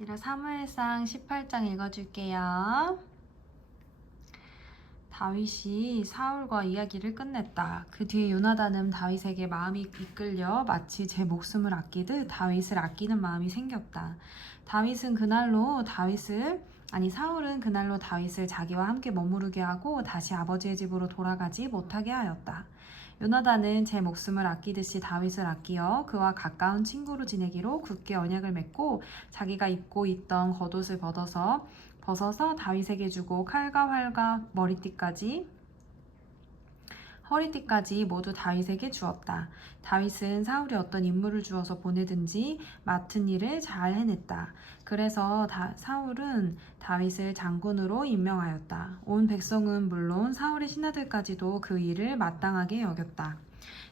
1라 사무엘상 18장 읽어줄게요. 다윗이 사울과 이야기를 끝냈다. 그 뒤에 요나단은 다윗에게 마음이 이끌려 마치 제 목숨을 아끼듯 다윗을 아끼는 마음이 생겼다. 사울은 그날로 다윗을 자기와 함께 머무르게 하고 다시 아버지의 집으로 돌아가지 못하게 하였다. 요나단은 제 목숨을 아끼듯이 다윗을 아끼어 그와 가까운 친구로 지내기로 굳게 언약을 맺고 자기가 입고 있던 겉옷을 벗어서 다윗에게 주고 칼과 활과 허리띠까지 모두 다윗에게 주었다. 다윗은 사울이 어떤 임무를 주어서 보내든지 맡은 일을 잘 해냈다. 그래서 사울은 다윗을 장군으로 임명하였다. 온 백성은 물론 사울의 신하들까지도 그 일을 마땅하게 여겼다.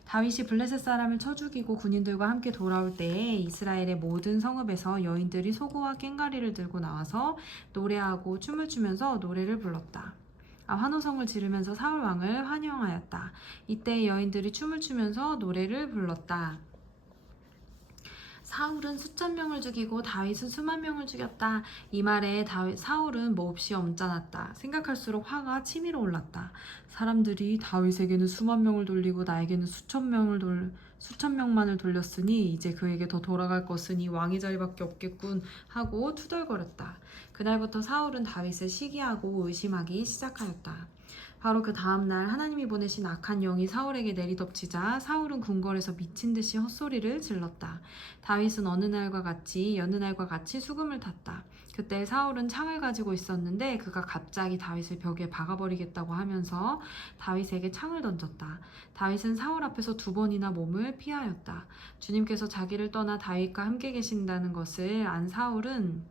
다윗이 블레셋 사람을 쳐 죽이고 군인들과 함께 돌아올 때에 이스라엘의 모든 성읍에서 여인들이 소고와 꽹과리를 들고 나와서 노래하고 춤을 추면서 노래를 불렀다. 환호성을 지르면서 사울 왕을 환영하였다. 이때 여인들이 춤을 추면서 노래를 불렀다. 사울은 수천 명을 죽이고 다윗은 수만 명을 죽였다. 이 말에 사울은 몹시 엄짠했다. 생각할수록 화가 치밀어 올랐다. 사람들이 다윗에게는 수만 명을 돌리고 나에게는 수천 명만을 돌렸으니 이제 그에게 더 돌아갈 것은 이 왕의 자리밖에 없겠군 하고 투덜거렸다. 그날부터 사울은 다윗을 시기하고 의심하기 시작하였다. 바로 그 다음날 하나님이 보내신 악한 영이 사울에게 내리덮치자 사울은 궁궐에서 미친 듯이 헛소리를 질렀다. 다윗은 여느 날과 같이 수금을 탔다. 그때 사울은 창을 가지고 있었는데 그가 갑자기 다윗을 벽에 박아버리겠다고 하면서 다윗에게 창을 던졌다. 다윗은 사울 앞에서 2번이나 몸을 피하였다. 주님께서 자기를 떠나 다윗과 함께 계신다는 것을 안 사울은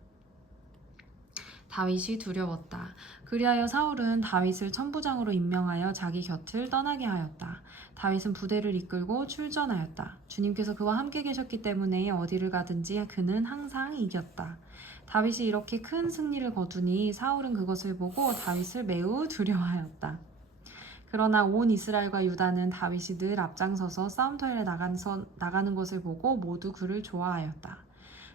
다윗이 두려웠다. 그리하여 사울은 다윗을 천부장으로 임명하여 자기 곁을 떠나게 하였다. 다윗은 부대를 이끌고 출전하였다. 주님께서 그와 함께 계셨기 때문에 어디를 가든지 그는 항상 이겼다. 다윗이 이렇게 큰 승리를 거두니 사울은 그것을 보고 다윗을 매우 두려워하였다. 그러나 온 이스라엘과 유다는 다윗이 늘 앞장서서 싸움터에 나가는 것을 보고 모두 그를 좋아하였다.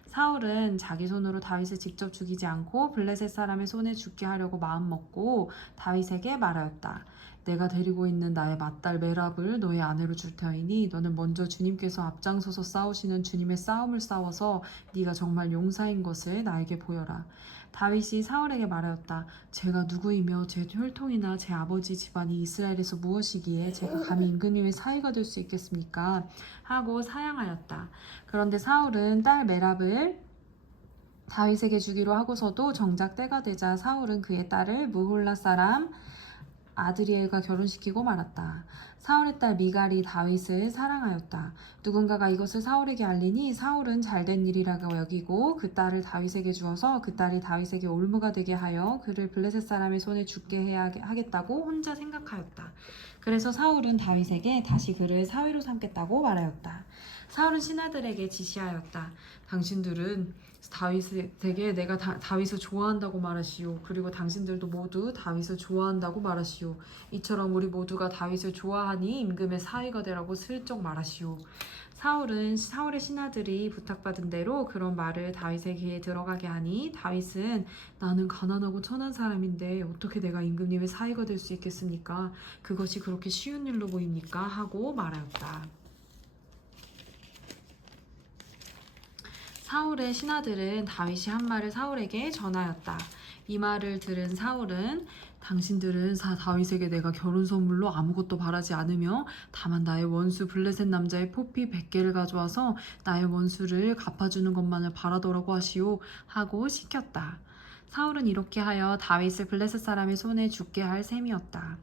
사울은 자기 손으로 다윗을 직접 죽이지 않고 블레셋 사람의 손에 죽게 하려고 마음먹고 다윗에게 말하였다. 내가 데리고 있는 나의 맏딸 메랍을 너의 아내로 줄 터이니 너는 먼저 주님께서 앞장서서 싸우시는 주님의 싸움을 싸워서 네가 정말 용사인 것을 나에게 보여라. 다윗이 사울에게 말하였다. 제가 누구이며 제 혈통이나 제 아버지 집안이 이스라엘에서 무엇이기에 제가 감히 임금님의 사위가 될 수 있겠습니까? 하고 사양하였다. 그런데 사울은 딸 메랍을 다윗에게 주기로 하고서도 정작 때가 되자 사울은 그의 딸을 무홀라 사람 아드리엘과 결혼시키고 말았다. 사울의 딸 미갈이 다윗을 사랑하였다. 누군가가 이것을 사울에게 알리니 사울은 잘된 일이라고 여기고 그 딸을 다윗에게 주어서 그 딸이 다윗에게 올무가 되게 하여 그를 블레셋 사람의 손에 죽게 하겠다고 혼자 생각하였다. 그래서 사울은 다윗에게 다시 그를 사위로 삼겠다고 말하였다. 사울은 신하들에게 지시하였다. 당신들은 다윗에게 내가 다윗을 좋아한다고 말하시오. 그리고 당신들도 모두 다윗을 좋아한다고 말하시오. 이처럼 우리 모두가 다윗을 좋아하니 임금의 사위가 되라고 슬쩍 말하시오. 사울의 신하들이 부탁받은 대로 그런 말을 다윗의 귀에 들어가게 하니 다윗은 나는 가난하고 천한 사람인데 어떻게 내가 임금님의 사위가 될 수 있겠습니까? 그것이 그렇게 쉬운 일로 보입니까? 하고 말하였다. 사울의 신하들은 다윗이 한 말을 사울에게 전하였다. 이 말을 들은 사울은 당신들은 다윗에게 내가 결혼 선물로 아무것도 바라지 않으며 다만 나의 원수 블레셋 남자의 포피 100개를 가져와서 나의 원수를 갚아주는 것만을 바라더라고 하시오 하고 시켰다. 사울은 이렇게 하여 다윗을 블레셋 사람의 손에 죽게 할 셈이었다.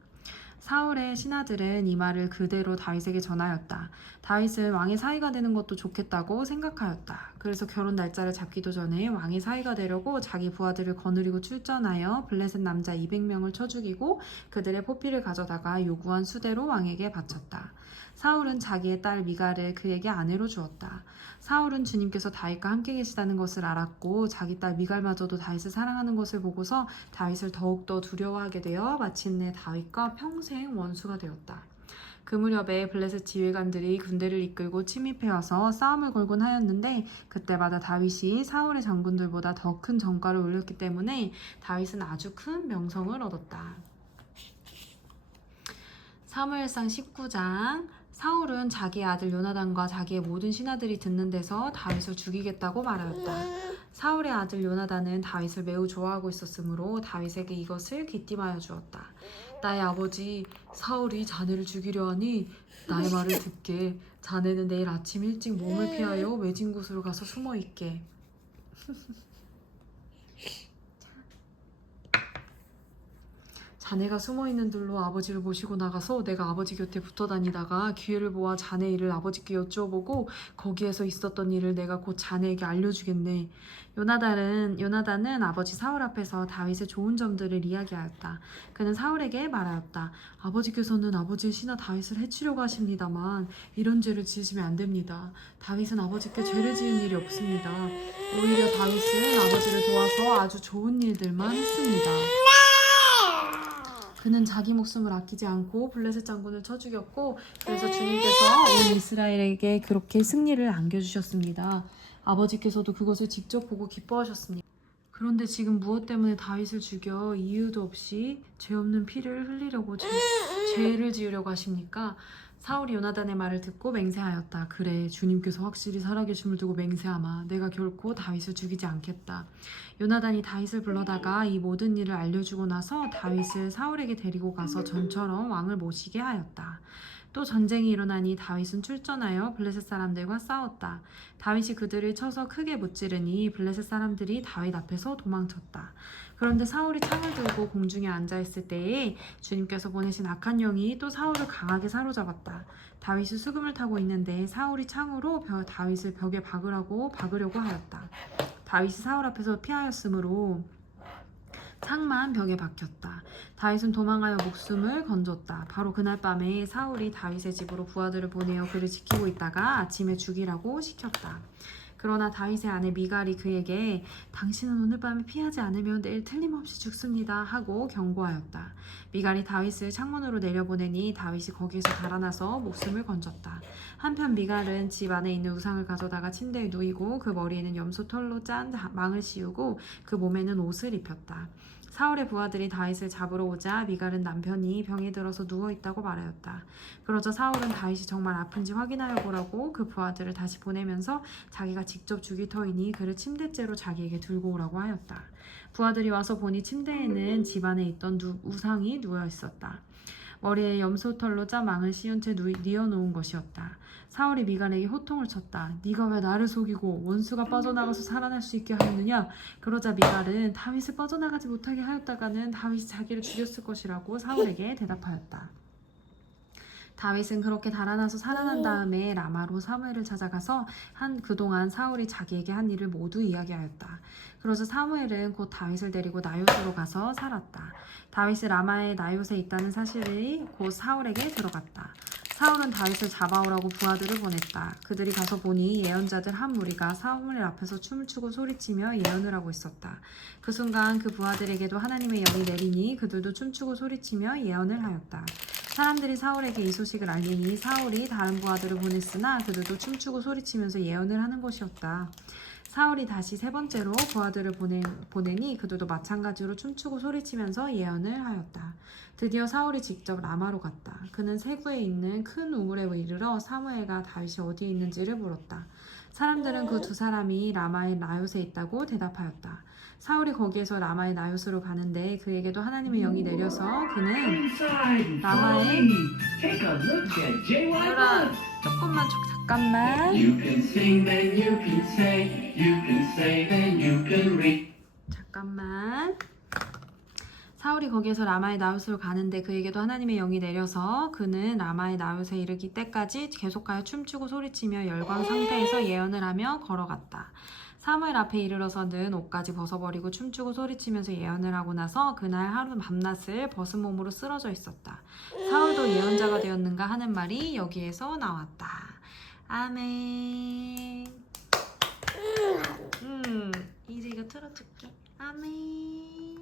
사울의 신하들은 이 말을 그대로 다윗에게 전하였다. 다윗은 왕의 사위가 되는 것도 좋겠다고 생각하였다. 그래서 결혼 날짜를 잡기도 전에 왕의 사위가 되려고 자기 부하들을 거느리고 출전하여 블레셋 남자 200명을 쳐 죽이고 그들의 포피를 가져다가 요구한 수대로 왕에게 바쳤다. 사울은 자기의 딸 미갈을 그에게 아내로 주었다. 사울은 주님께서 다윗과 함께 계시다는 것을 알았고 자기 딸 미갈마저도 다윗을 사랑하는 것을 보고서 다윗을 더욱더 두려워하게 되어 마침내 다윗과 평생 원수가 되었다. 그 무렵에 블레셋 지휘관들이 군대를 이끌고 침입해와서 싸움을 걸곤 하였는데 그때마다 다윗이 사울의 장군들보다 더 큰 전과를 올렸기 때문에 다윗은 아주 큰 명성을 얻었다. 사무엘상 19장. 사울은 자기의 아들 요나단과 자기의 모든 신하들이 듣는 데서 다윗을 죽이겠다고 말하였다. 사울의 아들 요나단은 다윗을 매우 좋아하고 있었으므로 다윗에게 이것을 귀띔하여 주었다. 나의 아버지 사울이 자네를 죽이려 하니 나의 말을 듣게. 자네는 내일 아침 일찍 몸을 피하여 외진 곳으로 가서 숨어 있게. 자네가 숨어있는 들로 아버지를 모시고 나가서 내가 아버지 곁에 붙어 다니다가 기회를 보아 자네 일을 아버지께 여쭈어보고 거기에서 있었던 일을 내가 곧 자네에게 알려주겠네. 요나단은 아버지 사울 앞에서 다윗의 좋은 점들을 이야기하였다. 그는 사울에게 말하였다. 아버지께서는 아버지의 신하 다윗을 해치려고 하십니다만 이런 죄를 지으시면 안 됩니다. 다윗은 아버지께 죄를 지은 일이 없습니다. 오히려 다윗은 아버지를 도와서 아주 좋은 일들만 했습니다. 그는 자기 목숨을 아끼지 않고 블레셋 장군을 쳐 죽였고 그래서 주님께서 온 이스라엘에게 그렇게 승리를 안겨주셨습니다. 아버지께서도 그것을 직접 보고 기뻐하셨습니다. 그런데 지금 무엇 때문에 다윗을 죽여 이유도 없이 죄 없는 피를 흘리려고 죄를 지으려고 하십니까? 사울이 요나단의 말을 듣고 맹세하였다. 그래, 주님께서 확실히 살아계심을 두고 맹세하마. 내가 결코 다윗을 죽이지 않겠다. 요나단이 다윗을 불러다가 이 모든 일을 알려주고 나서 다윗을 사울에게 데리고 가서 전처럼 왕을 모시게 하였다. 또 전쟁이 일어나니 다윗은 출전하여 블레셋 사람들과 싸웠다. 다윗이 그들을 쳐서 크게 무찌르니 블레셋 사람들이 다윗 앞에서 도망쳤다. 그런데 사울이 창을 들고 공중에 앉아있을 때에 주님께서 보내신 악한 영이 또 사울을 강하게 사로잡았다. 다윗이 수금을 타고 있는데 사울이 창으로 다윗을 벽에 박으려고 하였다. 다윗이 사울 앞에서 피하였으므로 창만 벽에 박혔다. 다윗은 도망하여 목숨을 건졌다. 바로 그날 밤에 사울이 다윗의 집으로 부하들을 보내어 그를 지키고 있다가 아침에 죽이라고 시켰다. 그러나 다윗의 아내 미갈이 그에게 당신은 오늘 밤에 피하지 않으면 내일 틀림없이 죽습니다 하고 경고하였다. 미갈이 다윗을 창문으로 내려보내니 다윗이 거기에서 달아나서 목숨을 건졌다. 한편 미갈은 집 안에 있는 우상을 가져다가 침대에 누이고 그 머리에는 염소 털로 짠 망을 씌우고 그 몸에는 옷을 입혔다. 사울의 부하들이 다윗을 잡으러 오자 미갈은 남편이 병이 들어서 누워있다고 말하였다. 그러자 사울은 다윗이 정말 아픈지 확인하여 보라고 그 부하들을 다시 보내면서 자기가 직접 죽일 터이니 그를 침대째로 자기에게 들고 오라고 하였다. 부하들이 와서 보니 침대에는 집 안에 있던 우상이 누워있었다. 머리에 염소털로 짠 망을 씌운 채 뉘어놓은 것이었다. 사울이 미갈에게 호통을 쳤다. 네가 왜 나를 속이고 원수가 빠져나가서 살아날 수 있게 하였느냐? 그러자 미갈은 다윗을 빠져나가지 못하게 하였다가는 다윗이 자기를 죽였을 것이라고 사울에게 대답하였다. 다윗은 그렇게 달아나서 살아난 다음에 라마로 사무엘을 찾아가서 그동안 사울이 자기에게 한 일을 모두 이야기하였다. 그러자 사무엘은 곧 다윗을 데리고 나요스로 가서 살았다. 다윗이 라마의 나요스에 있다는 사실이 곧 사울에게 들어갔다. 사울은 다윗을 잡아오라고 부하들을 보냈다. 그들이 가서 보니 예언자들 한 무리가 사무엘 앞에서 춤을 추고 소리치며 예언을 하고 있었다. 그 순간 그 부하들에게도 하나님의 영이 내리니 그들도 춤추고 소리치며 예언을 하였다. 사람들이 사울에게 이 소식을 알리니 사울이 다른 부하들을 보냈으나 그들도 춤추고 소리치면서 예언을 하는 것이었다. 사울이 다시 세 번째로 부하들을 보내니 그들도 마찬가지로 춤추고 소리치면서 예언을 하였다. 드디어 사울이 직접 라마로 갔다. 그는 세구에 있는 큰 우물에 이르러 사무엘과 다윗이 어디에 있는지를 물었다. 사람들은 그 두 사람이 라마의 나요스에 있다고 대답하였다. 사울이 거기에서 라마의 나요스로 가는데 그에게도 하나님의 영이 내려서 그는 라마의 얘들아 잠깐만 잠깐만 사울이 거기에서 라마의 나요스로 가는데 그에게도 하나님의 영이 내려서 그는 라마의 나요스에 이르기 때까지 계속하여 춤추고 소리치며 열광 상태에서 예언을 하며 걸어갔다. 사무엘 앞에 이르러서는 옷까지 벗어버리고 춤추고 소리치면서 예언을 하고 나서 그날 하루 밤낮을 벗은 몸으로 쓰러져 있었다. 사울도 예언자가 되었는가 하는 말이 여기에서 나왔다. 아멘. 이제 이거 틀어줄게. 아멘.